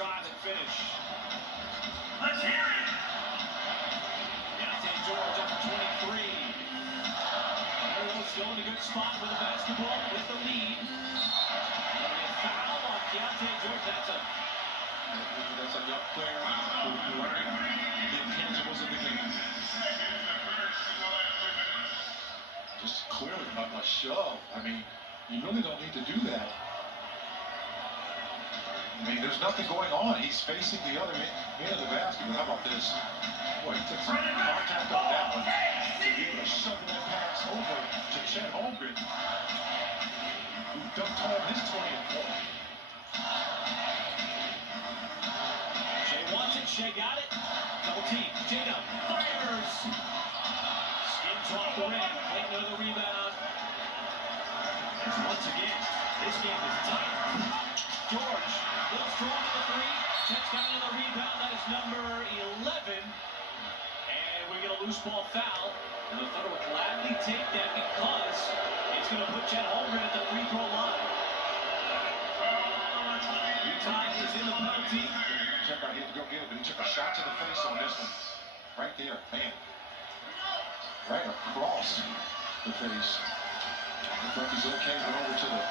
drive and finish. Let's hear it! Deontay George up to 23. Everyone's still in a good spot with the basketball with the lead. A foul on Deontay George. That's a young player who's learning the intangibles of the game. Just clearly a shove. I mean, you really don't need to do that. I mean, there's nothing going on. He's facing the other end of the basket. But how about this? Boy, he took some contact on that one to be able to shove that pass over to Chet Holmgren, who dunked home his 20th point. Shea wants it. Shea got it. Double team. Tatum fires. Skims off the rim. Clayton with the rebound. And once again, this game is tight. George, a little strong in the three. Chet's got another rebound. That is number 11. And we get a loose ball foul. And the Thunder will gladly take that because it's going to put Chet Holmgren at the free throw line. Utah is in the penalty. Chet got hit to go get it, but he took a shot to the face on this one. Right there, man. Right across the face. Looks like he's okay. Went over to the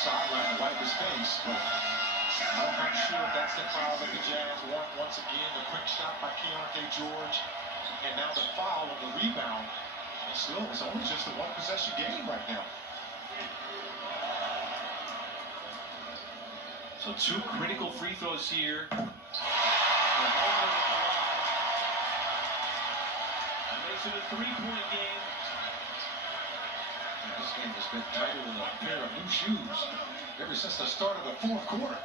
sideline to wipe his face, but I'm not sure if that's the foul that the Jazz want once again. The quick shot by Keontae George, and now the foul on the rebound. Still, it's only just a one-possession game right now. So 2 critical free throws here. That makes it a 3-point game. This game has been tighter than a pair of new shoes ever since the start of the fourth quarter.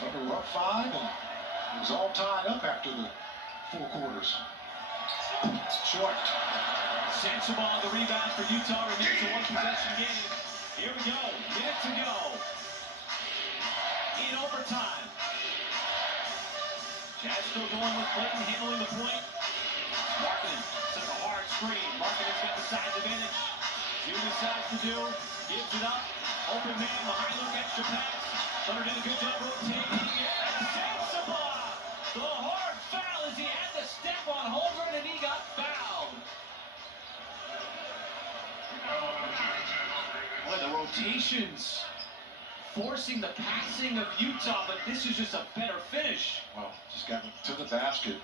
Thunder were up 5, and it was all tied up after the 4 quarters. Short. Sensabaugh the rebound for Utah. Remains a one-possession game. Here we go. Minute to go. In overtime. Jazz still going with Clayton handling the point. Markkanen sets a hard screen. Markkanen's got the size advantage. See what he decides to do. Gives it up. Open man behind Luke. Extra pass. Thunder did a good job rotating. And Sensabaugh! The hard foul as he had to step on Holmgren and he got fouled. Boy, the rotations forcing the passing of Utah, but this is just a better finish. Well, just got to the basket.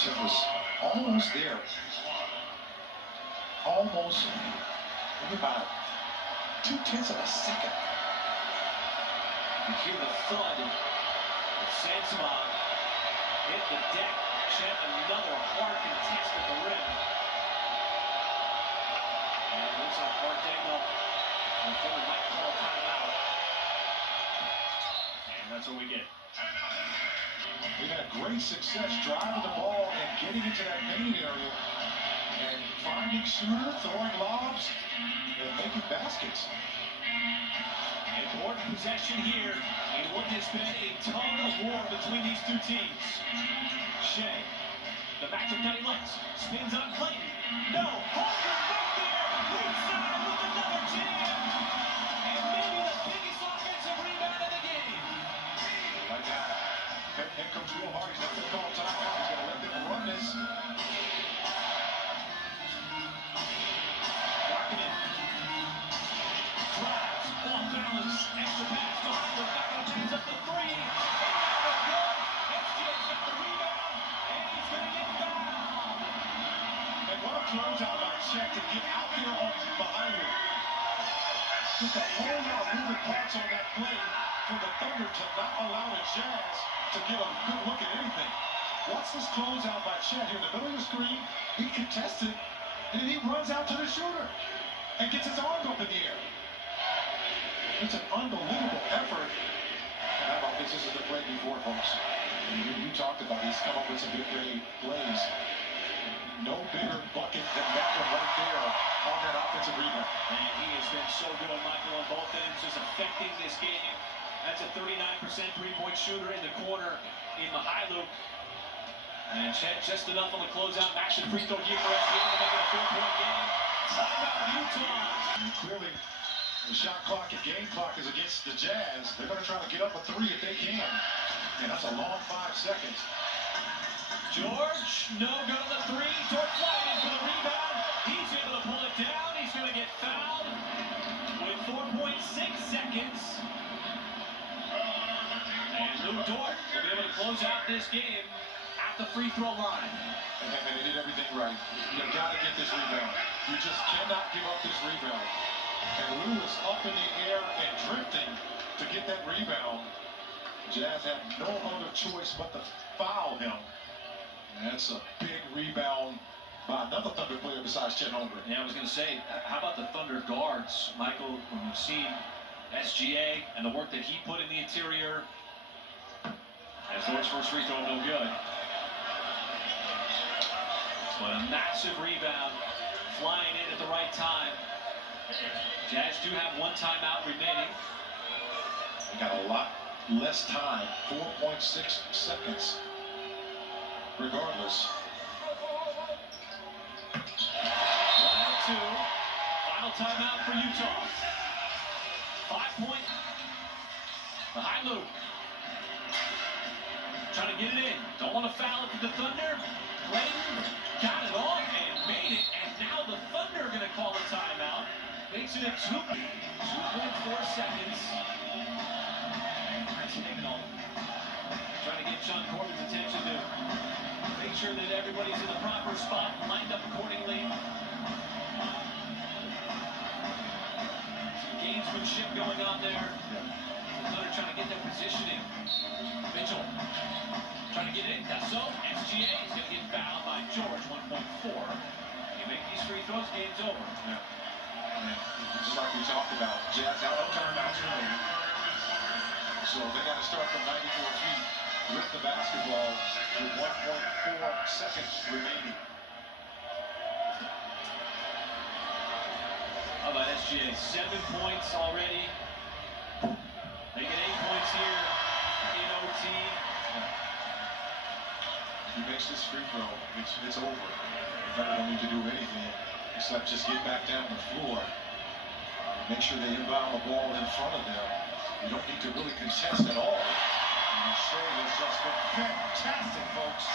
Chet was almost there. Almost. About 0.2 of a second. You hear the thud of Sensabaugh hit the deck. Chet another hard contest at the rim. And it looks like Markkanen and Thunder might call a timeout. And that's what we get. They've had great success driving the ball and getting into that paint area and finding shooters, throwing lobs, and making baskets. Important possession here in what has been a tug of war between these two teams. Shea, the matchup that he likes, spins on Clayton. No, Holmgren back there, leads side with another jam. And maybe the biggest offensive rebound of the game. Like that. Head comes real hard. He's not going to call timeout. He's going to let them run this. Markkanen drives, off balance, extra pass to Holmgren, back on hands up the three. And good. SGA's got the rebound, and he's going to get fouled. And what a closeout by Chet to get out there on behind him. Just a whole lot of moving parts on that play for the Thunder to not allow the Jazz to get a good look at anything. Watch this closeout by Chet here in the middle of the screen. He contested, and then he runs out to the shooter and gets his arms up in the air. It's an unbelievable effort. And how about this? This is the play before, folks. You talked about he's come up with some big plays. No bigger bucket than that one right there on that offensive rebound. And he has been so good, Michael, on both ends, just affecting this game. That's a 39% three-point shooter in the corner in Mykhailiuk. And Chet just enough on the closeout. Max free throw here for SGA to make it a 4-point game. Timeout Utah. And clearly, The shot clock and game clock is against the Jazz. They're going to try to get up a three if they can. And that's a long 5 seconds. George, no good on the three. George flying in for the rebound. He's able to pull it down. He's going to get fouled with 4.6 seconds. And Lou Dort will be able to close out this game at the free throw line. And they did everything right. You've got to get this rebound. You just cannot give up this rebound. And Lou is up in the air and drifting to get that rebound. Jazz had no other choice but to foul him. And that's a big rebound by another Thunder player besides Chet Holmgren. Yeah, I was going to say, how about the Thunder guards, Michael, when you've seen SGA and the work that he put in the interior? As Dort's first free throw, no good. But a massive rebound, flying in at the right time. Jazz do have one timeout remaining. They got a lot less time, 4.6 seconds. Regardless. 1-2. Final timeout for Utah. 5 point. Behind Lou. Trying to get it in. Don't want to foul it to the Thunder. Clayton got it off and made it. And now the Thunder are going to call a timeout. Makes it a 2.4 seconds. Trying to get Sean Gordon's attention to make sure that everybody's in the proper spot and lined up accordingly. Some gamesmanship going on there. The Thunder trying to get their positioning. Mitchell trying to get it in. That's so. SGA is going to get fouled by George. 1.4. You make these free throws, game's over. Yeah. And just like we talked about, Jazz have no timeouts remaining. So they got to start from 94 feet with the basketball with 1.4 seconds remaining. How about SGA? 7 points already. They get 8 points here in OT. If he makes this free throw, it's over. They don't need to do anything except just get back down the floor. Make sure they inbound the ball in front of them. You don't need to really contest at all. And the show has just been fantastic, folks.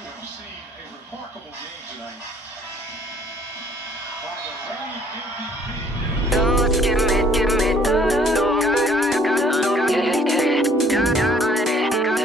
You have seen a remarkable game tonight by the reigning MVP.